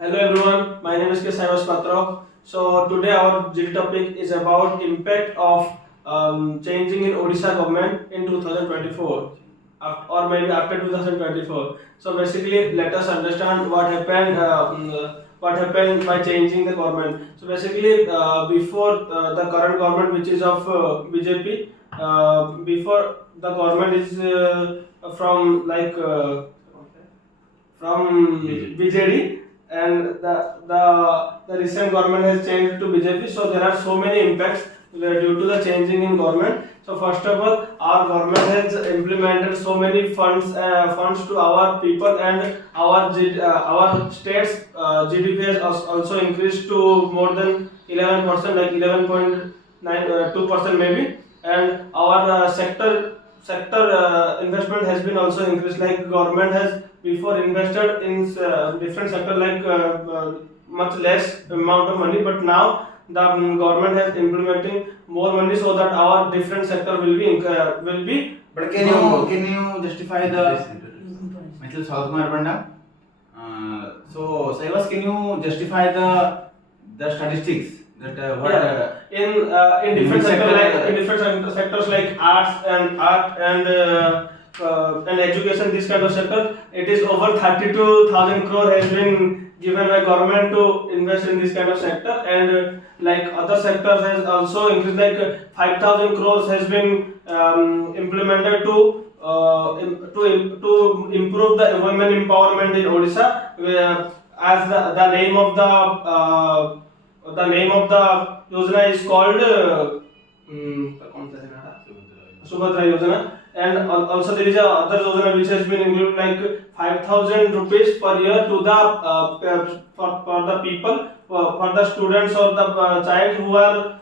Hello everyone, my name is K. Saivas Patra. So today our GD topic is about impact of changing in Odisha government in 2024 or maybe after 2024. So basically, let us understand what happened by changing the government. So basically, before the current government, which is of BJP, before the government is from from BJD, and the recent government has changed to BJP. So there are so many impacts due to the changing in government. So first of all, our government has implemented so many funds to our people, and our state's GDP has also increased to more than 11%, like 11.92% maybe, and our sector investment has been also increased. Like government has before invested in different sector much less amount of money, but now the government has implementing more money so that our different sector will be. But can you justify the Metal South Marbanda? So Saivas, can you justify the statistics that what In different sector in different sectors like art and education, this kind of sector, it is over 32,000 crore has been given by government to invest in this kind of sector, and like other sectors has also increased, like 5,000 crores has been implemented to improve the women empowerment in Odisha, as the name of the yojana is called Subhadra Yojana, and also there is a other yojana which has been included, like 5,000 rupees per year to the for the people, for the students or the child who are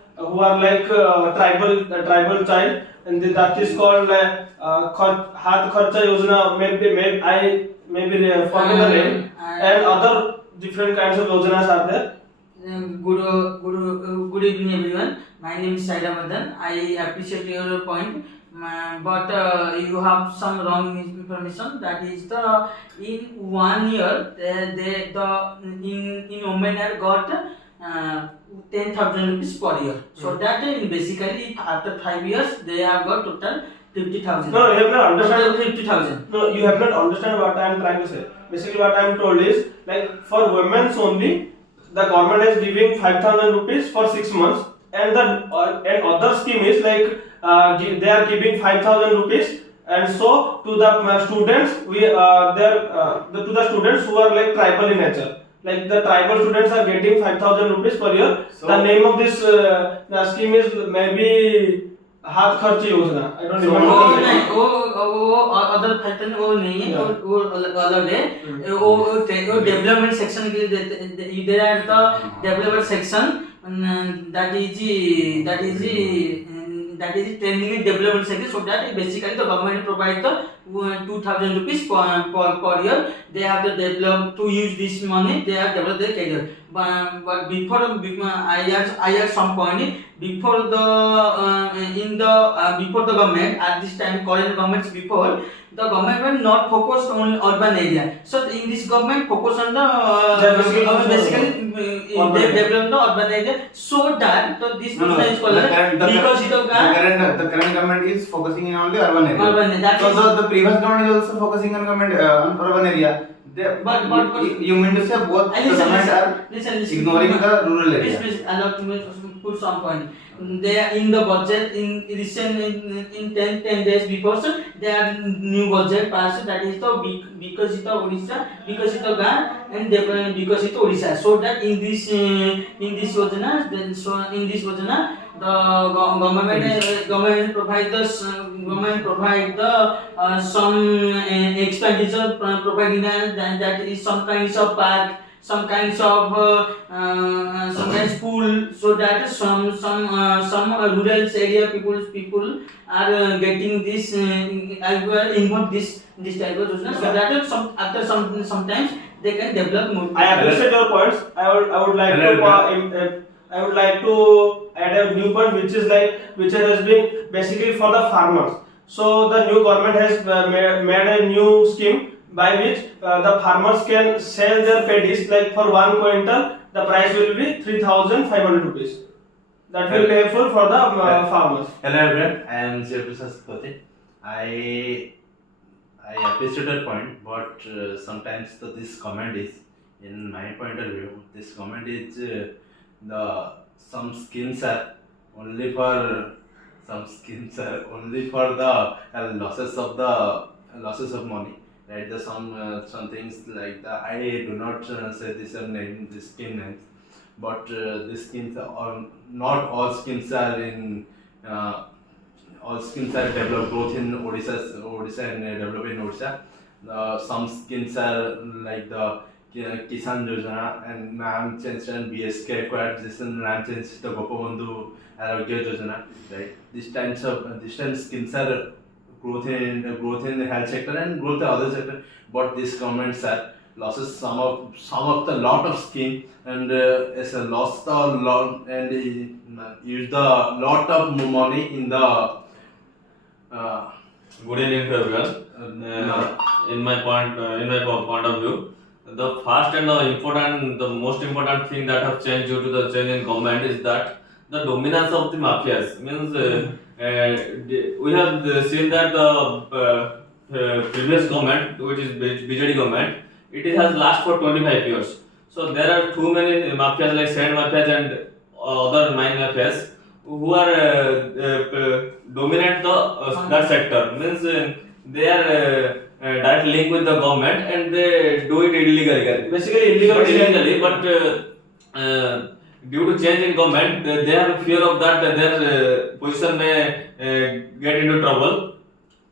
like tribal child, and that is called Hath Kharcha Yojana. Maybe I forget the name, and other different kinds of yojanas are there. Good evening, everyone. My name is Saida Madan. I appreciate your point, but you have some wrong information. That is in 1 year in women have got 10,000 rupees per year. So that basically after 5 years they have got total 50,000. No, you have not understand. 50,000. No, you have not understand what I am trying to say. Basically, what I am told is, like for women only, the government is giving 5,000 rupees for 6 months, and and other scheme is like they are giving 5,000 rupees, and so to the students to the students who are like tribal in nature. Like the tribal students are getting 5,000 rupees per year. So the name of this scheme is maybe हाथ खर्च योजना. I don't remember. वो other pattern वो नहीं है, वो अलग है. वो डेवलपमेंट सेक्शन के लिए देते. There are the development section, that is training and development section. So that basically the government provide the 2,000 rupees per year. They have to develop to use this money. They have developed their career. But before I had some point before before the government at this time, current governments before the government were not focused on urban area. So in this government focus on the basically develop the urban area, so that this is called because the current government is focusing on the urban area. So the previous government is also focusing on on urban area. But you mean to say both the government are ignoring the rural area? Please allow me to put some point. They are in the budget in recent in 10 days before, so they are new budget passed, that is the Vikasita Odisha, Vikasita Gav, and Vikasita Odisha. So that in this yojana, the government provide the some expenditure providing that is some kinds of park, some kinds of school, so that some rural area people are getting this input this type of business, so that after sometimes they can develop more. I appreciate your points. I would like to add a new point, which has been basically for the farmers. So the new government has made a new scheme by which the farmers can sell their paddies, like for 1 quintal the price will be 3,500 rupees. That will be helpful for the farmers. Hello everyone, I am Jyotisha. I appreciate your point, but sometimes this comment is, in my point of view, this comment is the some schemes are only for the losses of money, right? The some things like the I do not say this name, this scheme names, but these schemes are not all schemes are in. All schemes are developed both in Odisha and developed in Odisha. Some schemes are like the Kisan Yojana and Ram Change and BSK acquired this and Ram Change the Gopabandhu Arogya Yojana. Right. These times schemes are growth in the health sector and growth in other sector. But these governments are losses some of the lot of scheme and as a lost the lot and use the lot of money in the. Good evening to everyone. In my point of view, the first and the most important thing that have changed due to the change in government is that the dominance of the mafias. Means we have seen that the previous government, which is BJD government, it has last for 25 years. So there are too many mafias like sand mafias and other mine mafias who are dominate that sector. Means they are direct link with the government and they do it illegally. Basically illegally, but due to change in government, they have fear of that their position may get into trouble.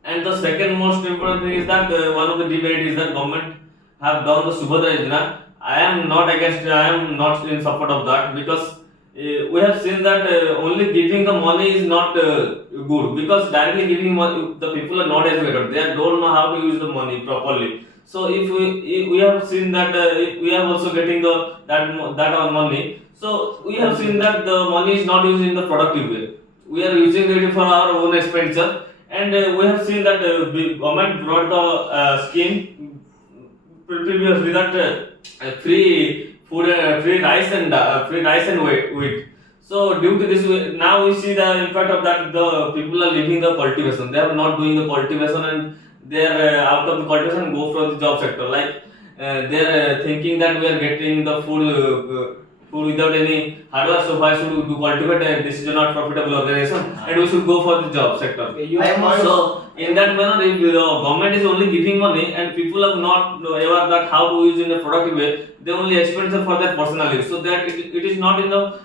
And the second most important thing is that one of the demerits is that government have done the Subhadra Yojana. I am not in support of that, because we have seen that only giving the money is not good, because directly giving money, the people are not educated, they don't know how to use the money properly. So if we have seen that we are also getting that money, so we have seen that the money is not used in the productive way. We are using it for our own expenditure, and we have seen that government brought the scheme previously that free food, free rice and wheat. So due to this, now we see the impact of that. The people are leaving the cultivation. They are not doing the cultivation, and they are out of the cultivation and go for the job sector. Like they are thinking that we are getting the food without any hard work. So why should we do cultivate? And this is not profitable organization, and we should go for the job sector. So in that manner, if the government is only giving money and people are not aware that how to use in a productive way, they only expend for their personal use. So that it is not in the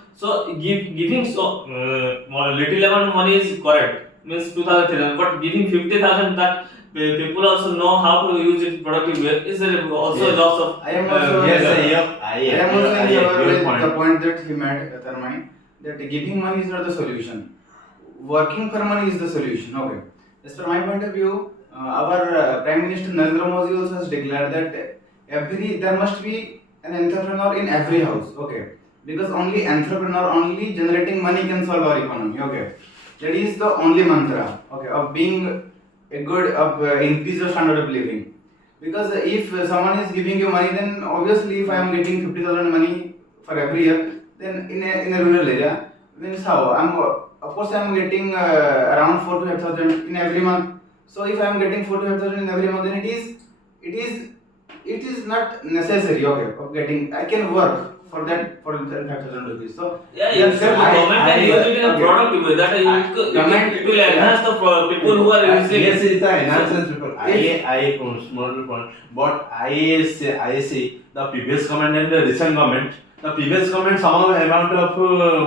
giving little amount of money is correct, means 2,000, but giving 50,000 that people also know how to use it productive way is also a loss of. I am also in the point that he made, Tharmai, that giving money is not the solution. Working for money is the solution. Okay. As per my point of view, our Prime Minister Narendra Modi also has declared that there must be an entrepreneur in every house. Okay. Because only entrepreneur, only generating money can solve our economy. Okay. That is the only mantra. Okay. Of being a good increase of standard of living. Because if someone is giving you money, then obviously if I am getting 50,000 money for every year, then in a rural area, means how? Of course I am getting around 4 to 5,000 in every month. So if I am getting 4 to 5,000 in every month, then it is not necessary. Okay, of getting, I can work for that 5,000 rupees. So government can use it in a productive way. That it will enhance the people who are using. Yes, it enhances people. I small point, but I see the previous government and the recent government. The previous government some amount of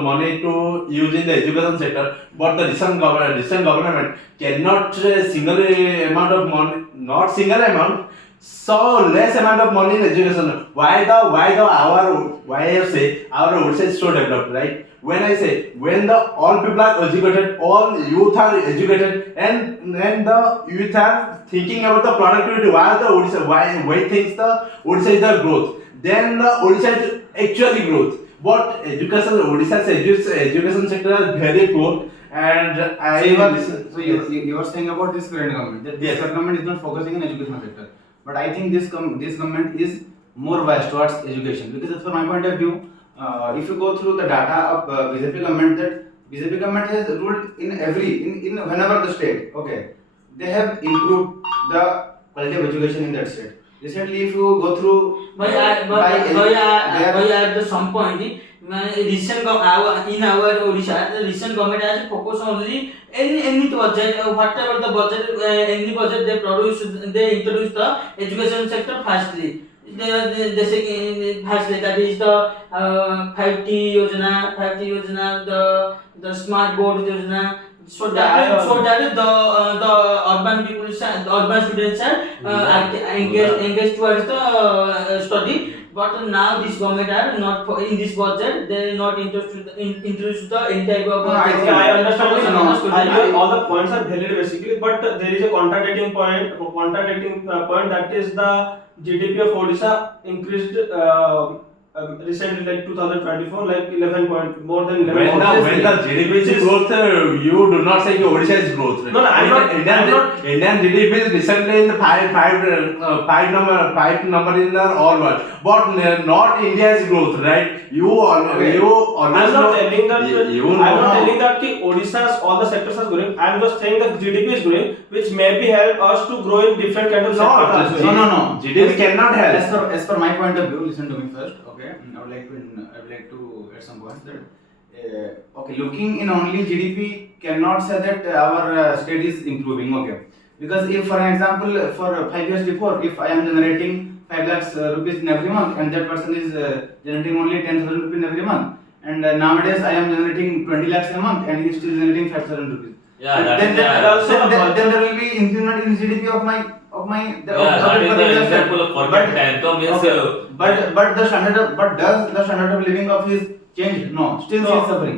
money to use in the education sector, but the recent government cannot single amount of money, not single amount, so less amount of money in education. Why I say our Odisha is so developed, right? When I say when the all people are educated, all youth are educated, and then the youth are thinking about the productivity, why thinks the Odisha is the growth, then the Odisha is actually growth. But Odisha's education sector is very poor, and you are saying about this current government that this current government is not focusing on education sector. but I think this government is more biased towards education, because as per my point of view, if you go through the data of BJP government, that BJP government has ruled in in whenever the state, okay, they have improved the quality of education in that state. Recently, if you go through at the some point, in our Odisha, the recent government has focused only any budget, whatever the budget, any budget they produce, they introduce the education sector fastly. जैसे कि fastly, that is the 5T योजना, the smart board योजना. So that the urban people, the urban students are engaged towards the study. But now this government are not in this budget. They are not interested introduce the entire government. I understand. All the points are valid basically, but there is a contradicting point. That is the GDP of Odisha increased recently, like 2024, like 11 point, more than 11. When the GDP is growth, you do not say Odisha is growth. No, I'm not. Indian GDP is recently in the five number in the all world, but not India's growth, right? You always I'm not telling that. I'm not telling that ki Odisha's all the sectors are growing. I'm just saying that GDP is growing, which maybe help us to grow in different kind of sectors. No. GDP cannot help. As per my point of view, listen to me first. Okay, I would like to add some points that okay, looking in only GDP cannot say that our state is improving. Okay, because if for example for 5 years before, if I am generating 5 lakhs rupees in every month, and that person is generating only 10,000 rupees in every month, and nowadays I am generating 20 lakhs a month, and he is still generating 5,000 rupees. Yeah, then there will be increment in GDP of my that is the example of per capita income is. But does the standard of living of his change? No, still he is suffering.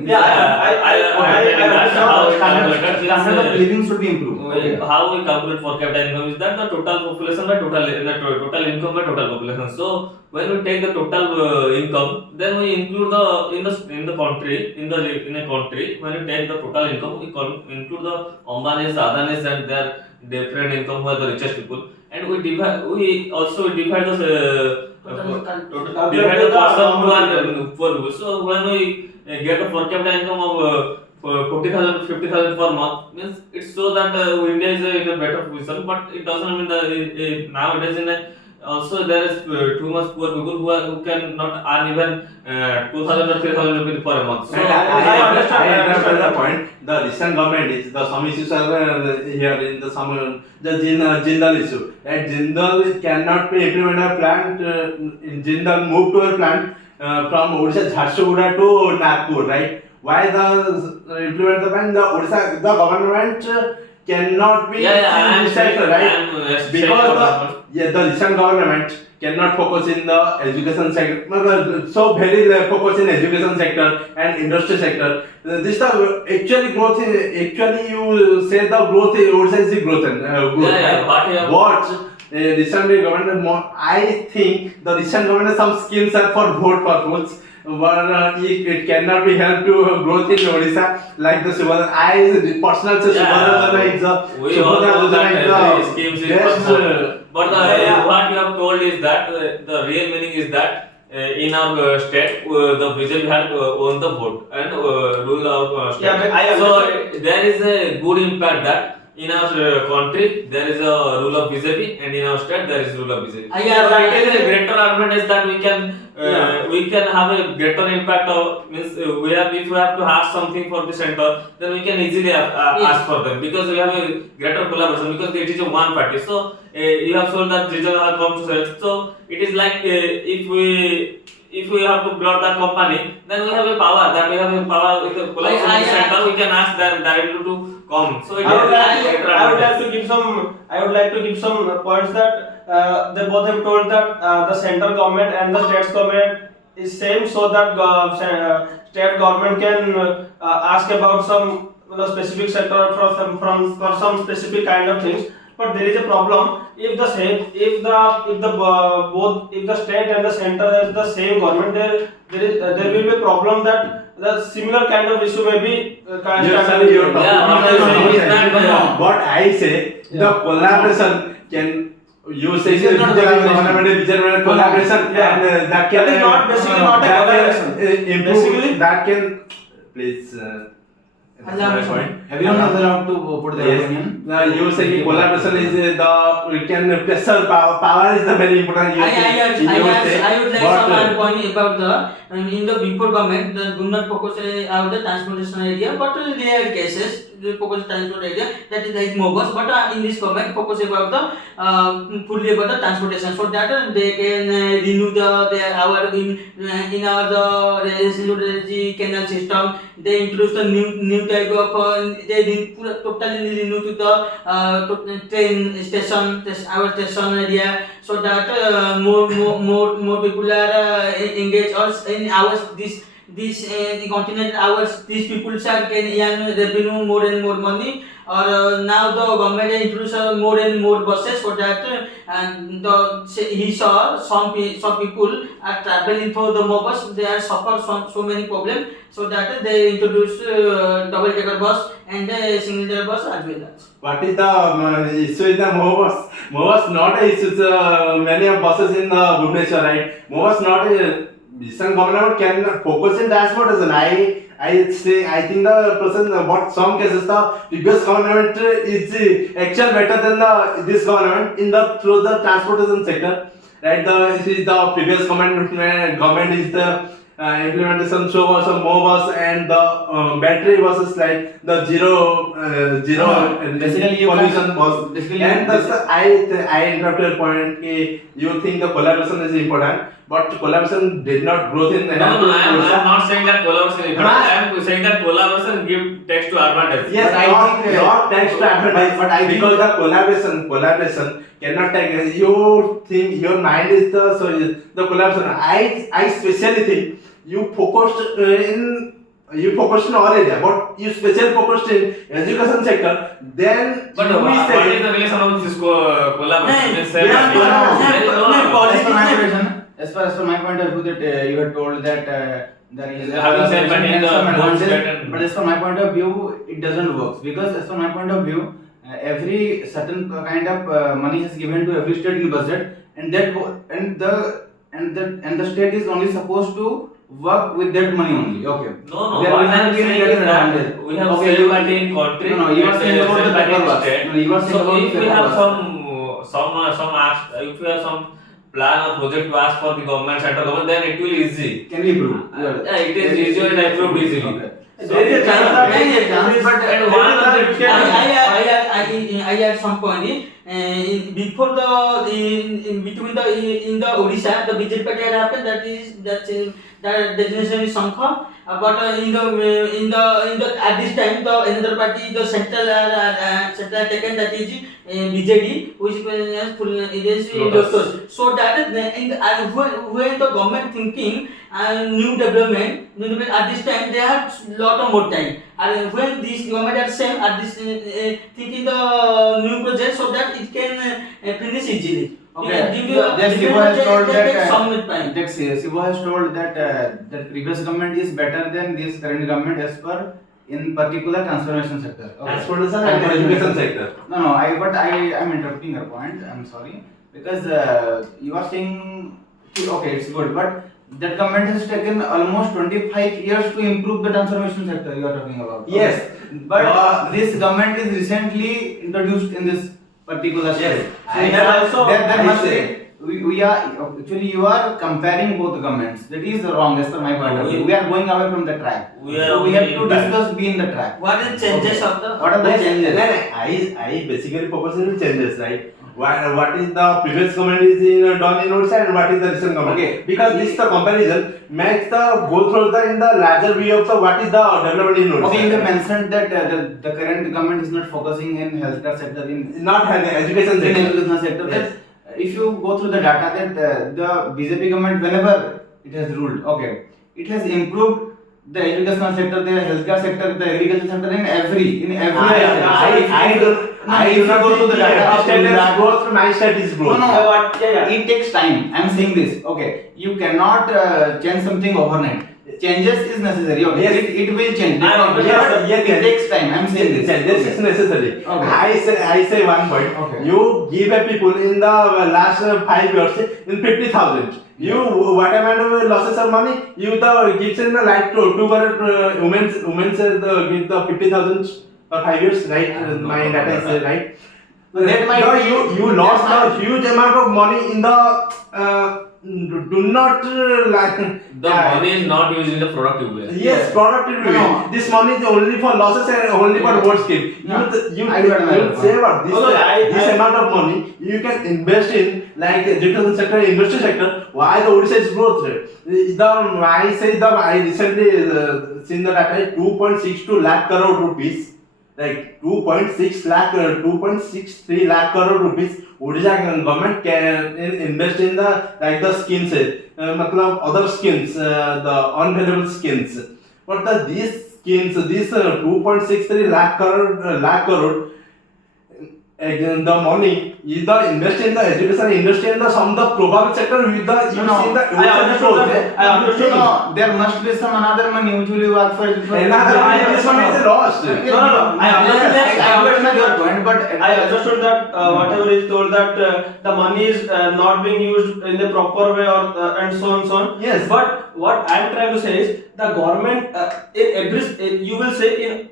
Standard of living should be improved. Okay. How we calculate per capita income is that the total population by total income by total population. So when we take the total income, then we include in a country when we take the total income, we include the Ambanis, Adanis, and their different income who are the richest people, and we also divide the person who are poor people. So when we get a per capita income of 40,000 50,000 per month, means it shows that India is in a better position, but it doesn't mean that nowadays also there is too much poor people who can not earn even 2,000 or 3,000 rupees per month. So I understand the point. The recent government is some issues are here in the Jindal issue. At Jindal cannot be implement a plant. In Jindal moved to a plant from Odisha Jharsuguda to Nagpur, right? Why the implement the plant? The government cannot be right? Because the recent government cannot focus in the education sector, so very focus in education sector and industry sector. This the actually growth. Actually, you say the growth is the growth. What recent government? I think the recent government some schemes are for vote purpose. But it cannot be helped to growth in Odisha, like the Subhadra. I personal Subhadra is we all know that the schemes is but what you have told is that the real meaning is that in our state the BJP had won the vote and rule our state. So there is a good impact that in our country there is a rule of BJP, and in our state there is rule of BJP. So it is a greater advantage that we can have a greater impact of, means if we have to ask something for the center, then we can easily ask for them, because we have a greater collaboration, because it is a one party. So you have shown that regional have come to say, so it is like if we have to block that company, then we have a power with the collaboration center, we can ask them directly to come. So I would like to give some points that they both have told that the central government and the state government is same, so that state government can ask about some specific sector for some specific kind of things. But there is a problem if the state and the center has the same government, there will be a problem that the similar kind of issue may be What I say, the collaboration can You say This is not government collaboration, Yeah. and that That can is not basically not a that can, collaboration. improve. Basically- That can please. Allow me. Everyone is allowed to put their Yes. opinion. You say collaboration is the we can pressure power is the very important. I would like But, some other point about the in the before government the do not focus on the transportation area, but rare cases they focus transport area that is like mobile, but in this government focus about the fully about the transportation, so that they can renew their our in our the energy canal system. They introduce the new type of they totally renew to the train station our station area, so that more people are engaged us in ours this the continent ours these people are can earn revenue more and more money, or now the government introduce more and more buses, for that and he saw some people are traveling for the bus, they are suffer so many problems, so that they introduce double decker bus and single decker bus as well as. what is the issue in the Movas? Movas not a issue. Many of buses in the Bhubaneswar, right? Movas not a Eastern government can focus in transportation. I think the person what some cases the previous government is actually better than this government in the through the transportation sector, right? This is the previous government is the implementation so was a Movas and the battery buses like the zero Basically you pollution can- bus. basically And that's the, I interrupt your point. You think the collaboration is important, but collaboration did not growth in the No, I am not saying that collaboration is important. I am saying that collaboration give text to advantage. Yes, But I not, think, not text to advertise, but I think- because the collaboration cannot take. You think your mind is the collaboration. I especially think you focused you focused in all area, but you specially focused in education sector. Then But you what say is the relation of this collaboration? No, They say that- no, There is no- As per my question, as per my point of view, that you had told that there is Having said that in the some most advantage, certain- but as per my point of view, it doesn't work, because as per my point of view, every certain kind of money is given to every state in budget, and the state is only supposed to work with that money only. Okay. No, There what will I am not be any saying other is that advantage. we have Okay, self-party in country. No, you are and, saying about the self-party in paper works. state. No, you are saying So about the if we paper have works. if we have some plan or project to ask for the government, central government, then it will easy. Can we prove? Yeah, it is easier and approved easily. Okay. There is a chance that There is a chance, but and one of the I had some point before in between in the Odisha the BJP party had happened, that designation is Sankha, but in the at this time the another party the central taken, that is BJD, which is Lotus. so that when the government thinking new development at this time they have lot of more time, and when this government are same at this thinking the new project, so that it can finish easily. Okay. Due to Yes, different Sibo has told project, that some time. Sibo has told that the previous government is better than this current government as per in particular transformation sector. Okay. transportation and education sector. No, but I am interrupting your point. I'm sorry, because you are saying okay, it's good, but that government has taken almost 25 years to improve the transformation sector you are talking about. Yes, Okay. But this government is recently introduced in this particular state. Yes, So I that- also- that I must say- say we are actually you are comparing both governments. That is wrong as per my point of view. We are going away from the track. We are So we have only to in track. discuss be in the track. What is changes of the What are the changes? I basically focus on changes, right? What is the previous government is done in Odisha and what is the recent government? Okay. Because this the comparison makes the go through the in the larger view of the what is the development in Odisha. Okay, you have mentioned that the current government is not focusing in healthcare sector in Not having education in sector. education sector. Yes. That if you go through the data that the BJP government whenever it has ruled, okay, it has improved the educational sector, the healthcare sector, the agriculture sector, in every I do not go to the data. State is growth, my state is growth. No, it takes time. I am saying this. Okay, you cannot change something overnight. Changes is necessary. Okay, Yes. it will change. Yes, It takes time. I am saying this. This is necessary. Okay. I say one point. Okay. You give a people in the last 5 years in 50,000. You what amount of losses of money? You the gives in the like to women's give the 50,000 for 5 years, right? My data is right. That might be- you lost a huge amount of money in the do not like The money is not used in the productive way. Yes, productive way. No. This money is only for losses and only for road scheme. No. You I got my point. save up this, Okay, this amount of money you can invest in like education sector, industry sector. Why the Odisha is growth rate? I recently seen the data 2.62 lakh crore rupees. Like 2.63 lakh crore rupees Odisha government can invest in the skins, matlab other skins, the unvaluable skins. But these skins, this 2.63 lakh crore, again, the money either invest in the education industry and some the probable sector with the you No, see the I understood that. I understood. No, there must be some another money which will work for Another this one is lost. No. I understand your point, but I understood that whatever is told that the money is not being used in the proper way or and so on so on. Yes. But what I am trying to say is the government you will say in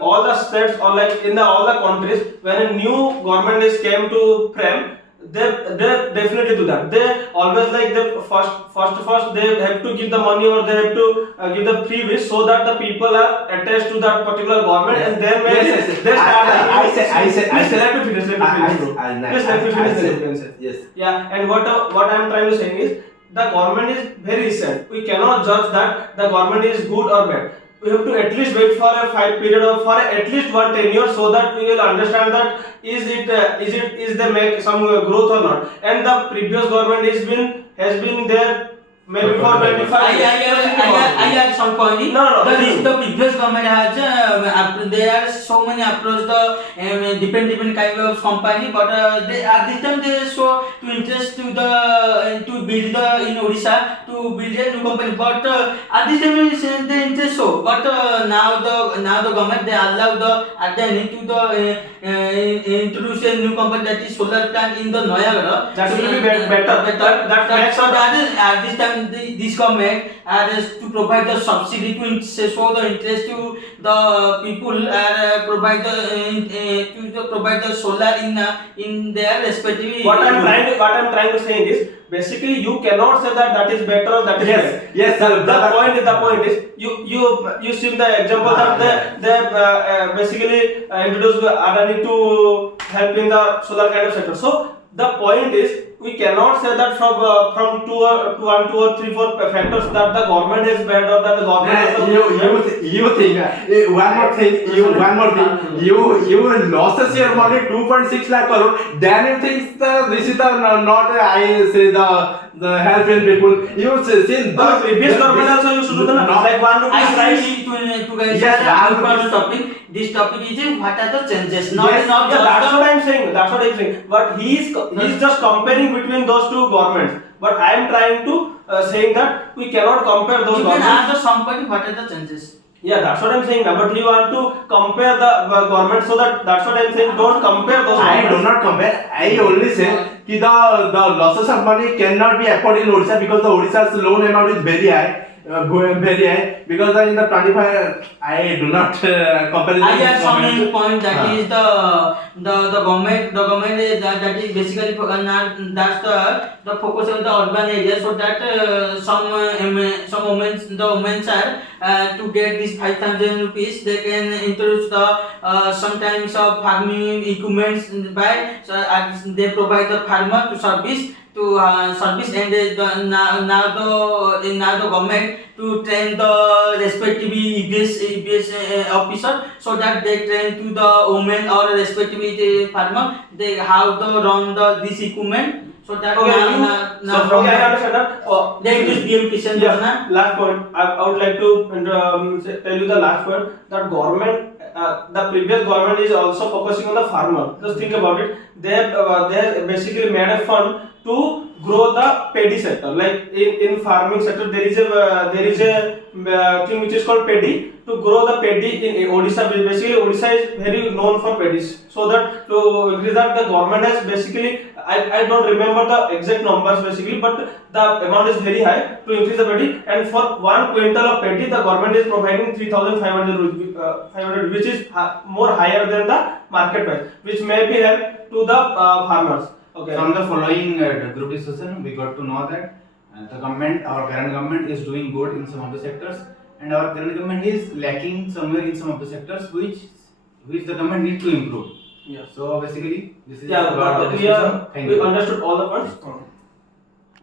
all the states or like in all the countries when a new government is came to frame. They definitely do that. They always like the first they have to give the money or they have to give the free wish so that the people are attached to that particular government and then maybe they start. Please let me finish. Yes. Yeah, and what I am trying to say is the government is very recent. We cannot judge that the government is good or bad. We have to at least wait for a 5 period or for at least 1 tenure so that we will understand that is they make some growth or not. And the previous government has been there maybe for 25 years. I had some point. No. The previous government has there are so many approach the different kind of company, but they at this time they show to interest to build in Odisha to build a new company. But at this time they interest so. But now the government they allow the introduce a new company that is solar plant in the Noyagara. That will be better. That makes So at this time this government has to provide the subsidy to show the interest to the people and provide the solar in their respective. What I am trying to say is basically you cannot say that is better or that is bad. Yes, sir. The point is you see the example that they basically introduced Adani to help in the solar kind of sector. So the point is we cannot say that from 1, 2 or 3, 4 factors that the government is bad or that the government You think one more thing. You losses your money 2.6 lakh crore. Then you think this is the not I say the helping people. You say since the previous government also used to do the like 1 rupee I price. see to guys Yes, topic. This topic is what are the changes? Yes, that's what I'm saying. But he's just comparing between those two governments. But I am trying to saying that we cannot compare those You can governments. ask somebody what are the changes. Yeah, that's what I'm saying. But you want to compare the government, so that's what I'm saying. Don't compare those. I do governments. not compare. I only say that the losses of money cannot be afforded in Odisha because the Odisha's loan amount is very high. Very high because in the 25 I do not compare. I have some point that is the government is that is basically that's the focus on the urban area so that some women are to get this 5,000 rupees they can introduce the sometimes of farming equipments by so they provide the farmer to service and now the government to train the respective EBS officer so that they train to the women or respective farmer they how to run this equipment So that Okay, okay, I understand that. they introduce PM Kisan Yojana. Last point, I would like to tell you the last point that government, the previous government is also focusing on the farmer. Just think about it. They have basically made a fund to grow the paddy sector. Like in farming sector, there is a thing which is called paddy. To grow the paddy in Odisha, basically Odisha is very known for paddies. So that to increase that, the government has basically, I don't remember the exact numbers basically, but the amount is very high to increase the paddy. And for 1 quintal of paddy, the government is providing 3,500, which is more higher than the market price, which may be help to the farmers. Okay. From the following group discussion, we got to know that the government, our current government, is doing good in some of the sectors, and our current government is lacking somewhere in some of the sectors, which the government needs to improve. Yeah. So basically, this is Yeah, about the we discussion. Thank we you. understood all the points.